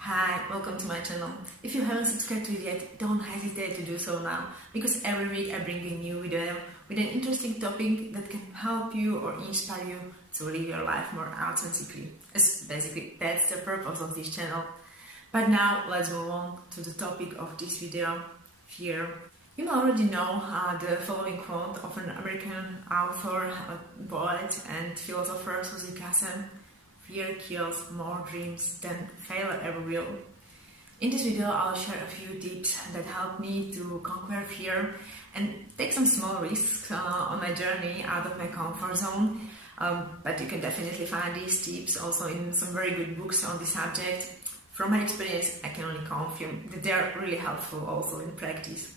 Hi, welcome to my channel. If you haven't subscribed to it yet, don't hesitate to do so now, because every week I bring a new video with an interesting topic that can help you or inspire you to live your life more authentically. Basically, that's the purpose of this channel. But now let's move on to the topic of this video, fear. You already know the following quote of an American author, poet and philosopher, Susie Kassen: "Fear kills more dreams than failure ever will." In this video, I'll share a few tips that help me to conquer fear and take some small risks on my journey out of my comfort zone. But you can definitely find these tips also in some very good books on the subject. From my experience, I can only confirm that they are really helpful also in practice.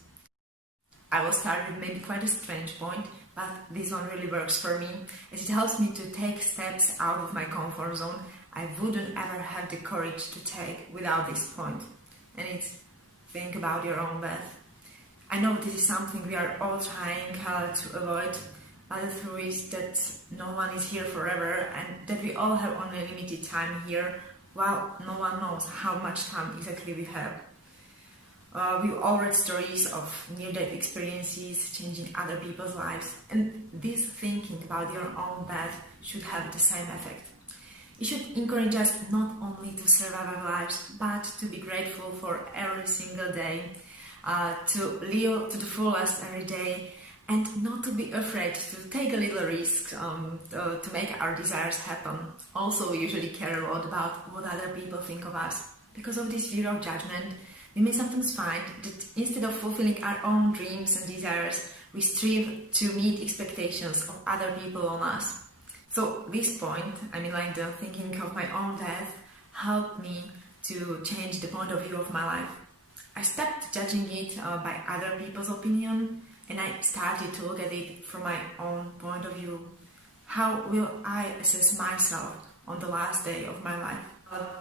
I will start with maybe quite a strange point, but this one really works for me, as it helps me to take steps out of my comfort zone I wouldn't ever have the courage to take without this point. And it's think about your own death. I know this is something we are all trying to avoid, but the truth is that no one is here forever and that we all have only limited time here, while no one knows how much time exactly we have. We've all read stories of near-death experiences changing other people's lives, and this thinking about your own death should have the same effect. It should encourage us not only to survive our lives, but to be grateful for every single day, to live to the fullest every day, and not to be afraid to take a little risk to make our desires happen. Also, we usually care a lot about what other people think of us. Because of this fear of judgment, we may sometimes find that instead of fulfilling our own dreams and desires, we strive to meet expectations of other people on us. So this point, like the thinking of my own death, helped me to change the point of view of my life. I stopped judging it by other people's opinion, and I started to look at it from my own point of view. How will I assess myself on the last day of my life?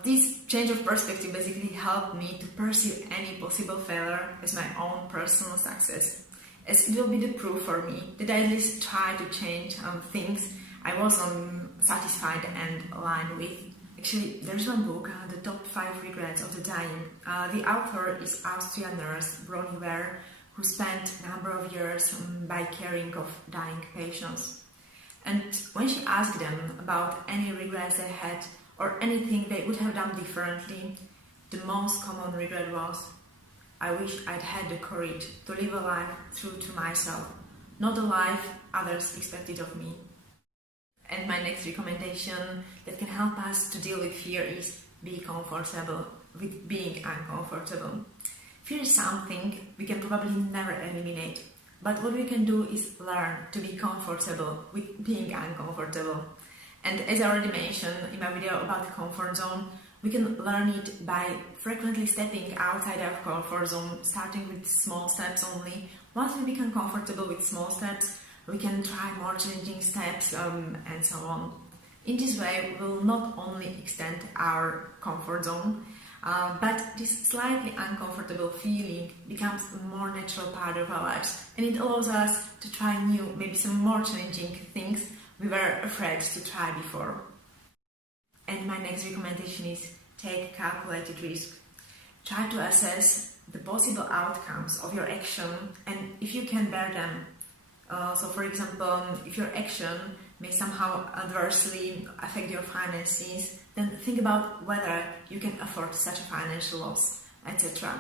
This change of perspective basically helped me to perceive any possible failure as my own personal success, as it will be the proof for me that I at least try to change things I was satisfied and aligned with. Actually, there's one book, The Top 5 Regrets of the Dying. The author is Austrian nurse Bronnie Ware, who spent a number of years by caring of dying patients. And when she asked them about any regrets they had, or anything they would have done differently, the most common regret was, "I wish I'd had the courage to live a life true to myself, not a life others expected of me." And my next recommendation that can help us to deal with fear is be comfortable with being uncomfortable. Fear is something we can probably never eliminate, but what we can do is learn to be comfortable with being uncomfortable. And as I already mentioned in my video about the comfort zone, we can learn it by frequently stepping outside our comfort zone, starting with small steps only. Once we become comfortable with small steps, we can try more challenging steps and so on. In this way, we will not only extend our comfort zone, but this slightly uncomfortable feeling becomes a more natural part of our lives, and it allows us to try new, maybe some more challenging things we were afraid to try before. And my next recommendation is take calculated risk. Try to assess the possible outcomes of your action and if you can bear them. So for example, if your action may somehow adversely affect your finances, then think about whether you can afford such a financial loss, etc.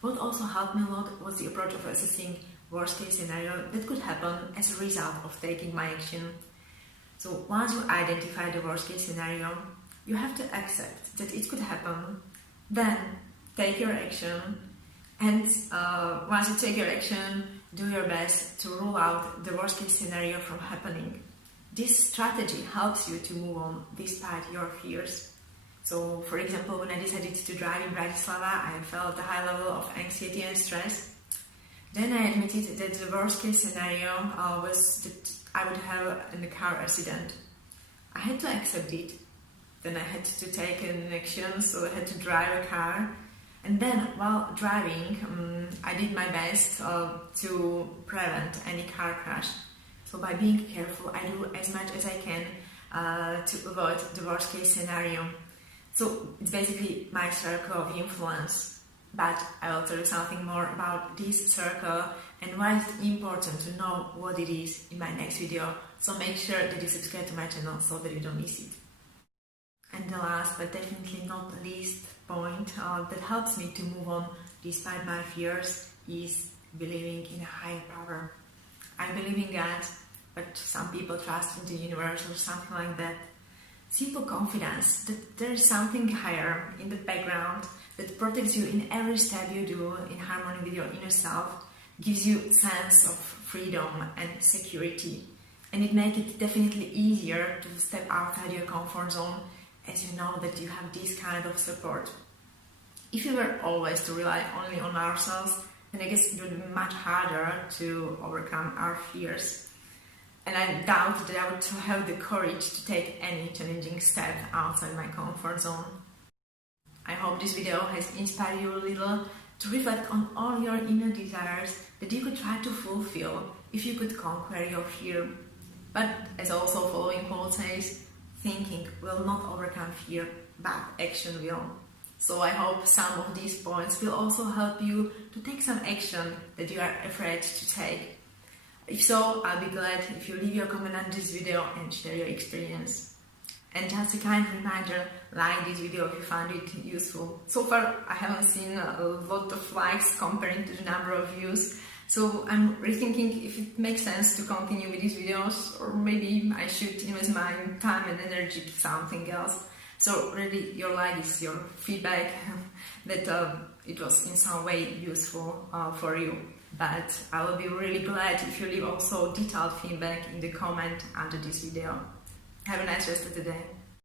What also helped me a lot was the approach of assessing worst-case scenario that could happen as a result of taking my action. So once you identify the worst-case scenario, you have to accept that it could happen, then take your action, and once you take your action, do your best to rule out the worst-case scenario from happening. This strategy helps you to move on despite your fears. So, for example, when I decided to drive in Bratislava, I felt a high level of anxiety and stress. Then I admitted that the worst-case scenario was that I would have a car accident. I had to accept it. Then I had to take an action, so I had to drive a car. And then, while driving, I did my best to prevent any car crash. So by being careful, I do as much as I can to avoid the worst-case scenario. So it's basically my circle of influence. But I will tell you something more about this circle and why it's important to know what it is in my next video. So make sure that you subscribe to my channel so that you don't miss it. And the last but definitely not least point that helps me to move on despite my fears is believing in a higher power. I believe in God, but some people trust in the universe or something like that. Simple confidence that there is something higher in the background that protects you in every step you do in harmony with your inner self, gives you a sense of freedom and security. And it makes it definitely easier to step outside your comfort zone as you know that you have this kind of support. If we were always to rely only on ourselves, then I guess it would be much harder to overcome our fears. And I doubt that I would have the courage to take any challenging step outside my comfort zone. I hope this video has inspired you a little to reflect on all your inner desires that you could try to fulfill if you could conquer your fear. But as also following quote says, thinking will not overcome fear, but action will. So I hope some of these points will also help you to take some action that you are afraid to take. If so, I'll be glad if you leave your comment on this video and share your experience. And just a kind reminder, like this video if you found it useful. So far I haven't seen a lot of likes comparing to the number of views, so I'm rethinking if it makes sense to continue with these videos, or maybe I should invest my time and energy to something else. So really your like is your feedback that it was in some way useful for you. But I will be really glad if you leave also detailed feedback in the comment under this video. Have a nice rest of the day.